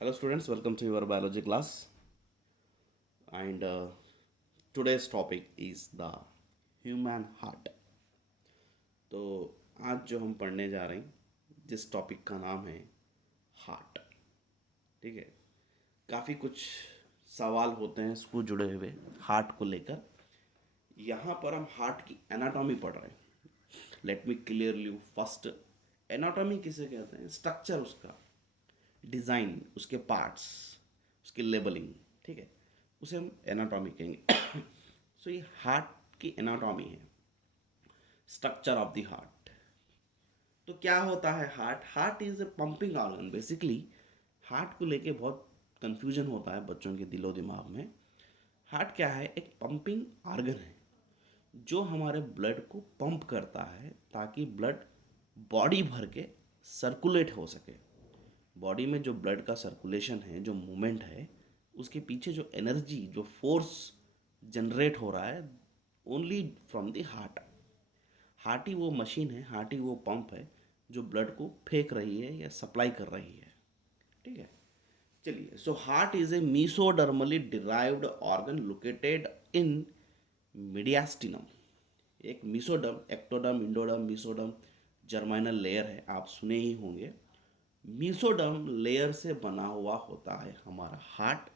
Hello students, welcome to your biology class and today's topic is the human heart. तो आज जो हम पढ़ने जा रहे हैं जिस टॉपिक का नाम है हार्ट। ठीक है, काफ़ी कुछ सवाल होते हैं इसको जुड़े हुए हार्ट को लेकर। यहाँ पर हम हार्ट की एनाटॉमी पढ़ रहे हैं। Let me clear you first, anatomy किसे कहते हैं? स्ट्रक्चर, उसका डिज़ाइन, उसके पार्ट्स, उसकी लेबलिंग। ठीक है, उसे हम एनाटॉमी कहेंगे। सो ये हार्ट की एनाटॉमी है, स्ट्रक्चर ऑफ द हार्ट। तो क्या होता है heart? Heart is a pumping organ basically. Heart को लेके बहुत कंफ्यूजन होता है बच्चों के दिलो दिमाग में। हार्ट क्या है? एक पंपिंग ऑर्गन है जो हमारे ब्लड को पंप करता है ताकि ब्लड बॉडी भर के सर्कुलेट हो सके। बॉडी में जो ब्लड का सर्कुलेशन है, जो मूवमेंट है, उसके पीछे जो एनर्जी, जो फोर्स जनरेट हो रहा है, only from the heart. Heart ही वो मशीन है, हार्ट ही वो पंप है जो ब्लड को फेंक रही है या सप्लाई कर रही है। ठीक है, चलिए। So heart is a mesodermally derived organ located in mediastinum. एक mesoderm, ectoderm, endoderm, mesoderm germinal layer है, आप सुने ही होंगे। मीसोडर्म लेयर से बना हुआ होता है हमारा हार्ट,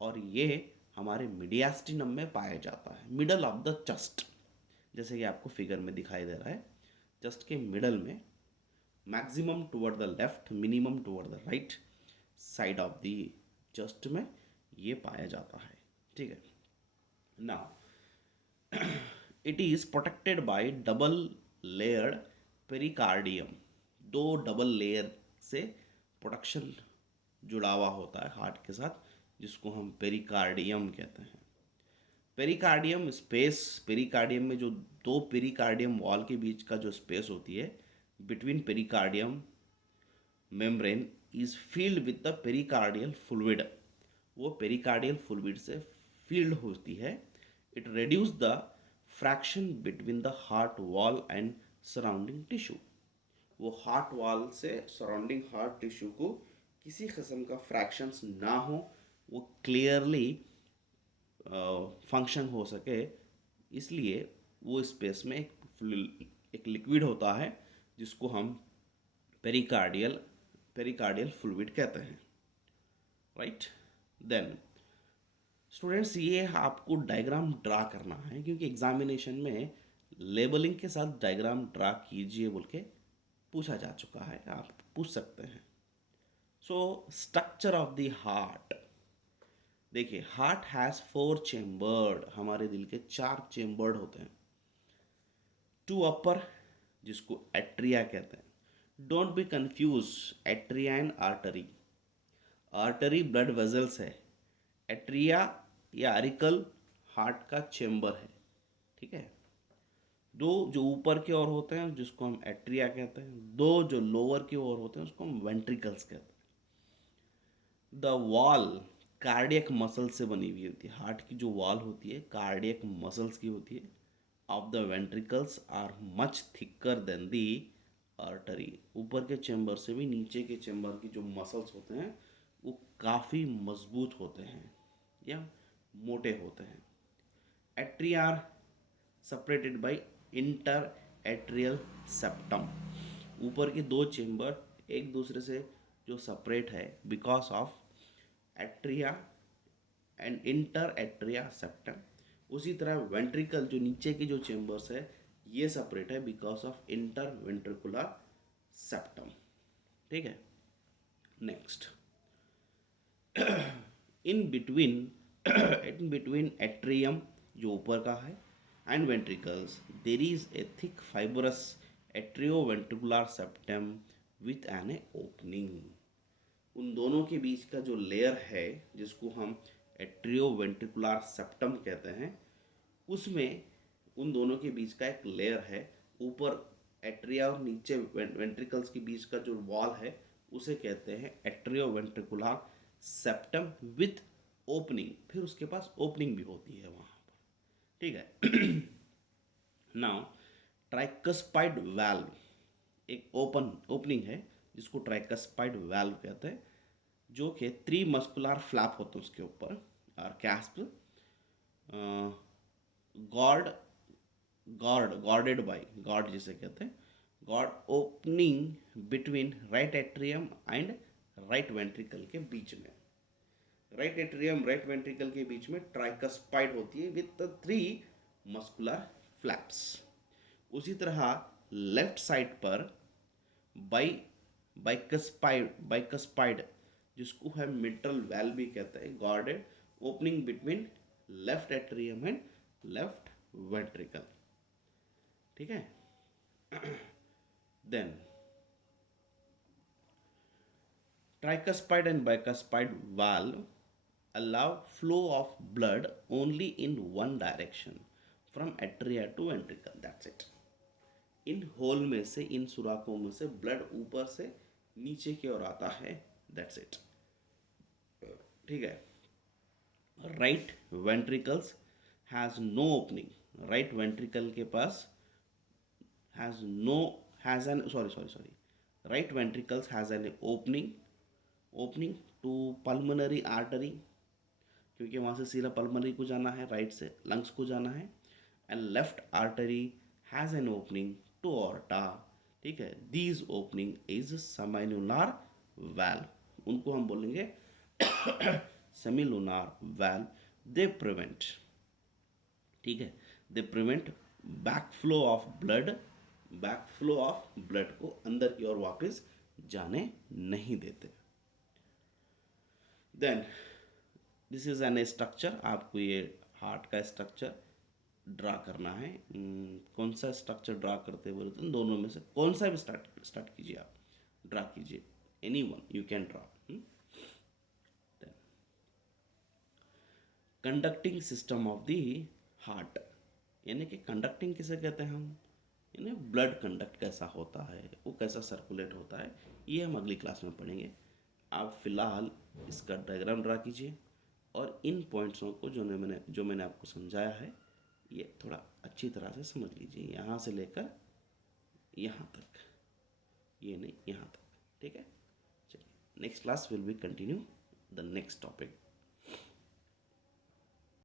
और ये हमारे मीडियास्टिनम में पाया जाता है, मिडल ऑफ द चस्ट। जैसे कि आपको फिगर में दिखाई दे रहा है, चस्ट के मिडल में, maximum toward the left, minimum toward the right side of the chest में ये पाया जाता है। ठीक है, now it is protected by double layered pericardium. दो डबल लेयर से प्रोटेक्शन जुड़ा हुआ होता है हार्ट के साथ, जिसको हम पेरिकार्डियम कहते हैं। पेरिकार्डियम स्पेस, पेरिकार्डियम में जो दो पेरिकार्डियम वॉल के बीच का जो स्पेस होती है, between pericardium membrane is field with the pericardial fluid. वो पेरिकार्डियल फ्लूइड से फील्ड होती है। It reduce the fraction between the heart wall and surrounding tissue. वो हार्ट वॉल से सराउंडिंग हार्ट टिश्यू को किसी किस्म का फ्रैक्शंस ना हो, वो क्लियरली फंक्शन हो सके, इसलिए वो स्पेस में एक लिक्विड होता है जिसको हम पेरिकार्डियल पेरिकार्डियल फ्लूइड कहते हैं। राइट, देन स्टूडेंट्स, ये आपको डायग्राम ड्रा करना है क्योंकि एग्जामिनेशन में लेबलिंग के साथ डायग्राम ड्रा कीजिए बोल के पूछा जा चुका है, आप पूछ सकते हैं। So structure of the heart, देखिए हार्ट हैज़ फोर चेम्बर्ड। हमारे दिल के चार चेम्बर्ड होते हैं। टू अपर, जिसको एट्रिया कहते हैं। Don't be confuse atria and artery. Artery blood vessels है, एट्रिया या अरिकल हार्ट का चेम्बर है। ठीक है, दो जो ऊपर की ओर होते हैं जिसको हम एट्रिया कहते हैं, दो जो लोअर की ओर होते हैं उसको हम वेंट्रिकल्स कहते हैं। द वॉल कार्डियक मसल से बनी हुई होती है। हार्ट की जो वॉल होती है कार्डियक मसल्स की होती है। Of the ventricles are much thicker than the artery. ऊपर के चेंबर से भी नीचे के चेंबर की जो मसल्स होते हैं वो काफ़ी मजबूत होते हैं या मोटे होते हैं। Atria are separated by inter atrial septum. ऊपर के दो चेंबर एक दूसरे से जो सेपरेट है because of atria and inter atria septum. उसी तरह वेंट्रिकल जो नीचे के जो चेंबर्स है ये सेपरेट है because of inter ventricular septum. ठीक है, next, in between in between atrium जो ऊपर का है and ventricles there is a thick fibrous atrio ventricular septum with an a opening. उन दोनों के बीच का जो लेयर है जिसको हम एट्रियो वेंट्रिकुलर सेप्टम कहते हैं, उसमें उन दोनों के बीच का एक लेयर है। ऊपर एट्रिया और नीचे वेंट्रिकल्स के बीच का जो वॉल है उसे कहते हैं atrio ventricular septum with opening. फिर उसके पास ओपनिंग भी होती है वहाँ पर। ठीक है, नाउ ट्राइकस्पाइड वाल्व एक ओपनिंग है जिसको ट्राइकस्पाइड वाल्व कहते हैं। जो कि 3 मस्कुलर फ्लैप होते हैं उसके ऊपर, और कैस्प, गॉड गॉर्डेड बाय, गॉड जिसे कहते हैं, God opening between right atrium and right ventricle के बीच में, राइट एट्रियम राइट वेंट्रिकल के बीच में ट्राइकस्पाइड होती है विथ 3 मस्कुलर फ्लैप्स। उसी तरह लेफ्ट साइड पर बाई बाइकस्पाइड जिसको है मिट्रल वेल भी कहते हैं, guarded opening between left atrium and left ventricle. ठीक है। Then tricuspid and bicuspid valve allow flow of blood only in one direction from atria to ventricle, that's it। इन hole में से, इन सुराखों में से ब्लड ऊपर से नीचे की ओर आता है, दैट्स इट। ठीक है। Right ventricles has no opening, right ventricle के पास has no has an sorry right ventricles has an opening to pulmonary artery, क्योंकि वहाँ से सीधा पल्मोनरी को जाना है, राइट से लंग्स को जाना है। And left artery has an opening to aorta. ठीक है। These opening is semilunar valve, उनको हम बोलेंगे सेमिलुनार वैल्व। दे प्रिवेंट, ठीक है, they prevent back flow of blood को अंदर की ओर वापस जाने नहीं देते। Then this is an structure, आपको ये हार्ट का स्ट्रक्चर ड्रा करना है। कौन सा स्ट्रक्चर ड्रा करते बोले तो दोनों में से कौन सा भी स्टार्ट कीजिए, आप ड्रा कीजिए, any one you can draw. Conducting system of the heart, यानी कि कंडक्टिंग किसे कहते हैं हम, यानी ब्लड कंडक्ट कैसा होता है, वो कैसा सर्कुलेट होता है, ये हम अगली क्लास में पढ़ेंगे। आप फिलहाल इसका डायग्राम ड्रा कीजिए और इन पॉइंट्सों को जो मैंने आपको समझाया है ये थोड़ा अच्छी तरह से समझ लीजिए, यहाँ से लेकर यहाँ तक, ये नहीं यहाँ तक। ठीक है। चलिए next class will be continue the next topic.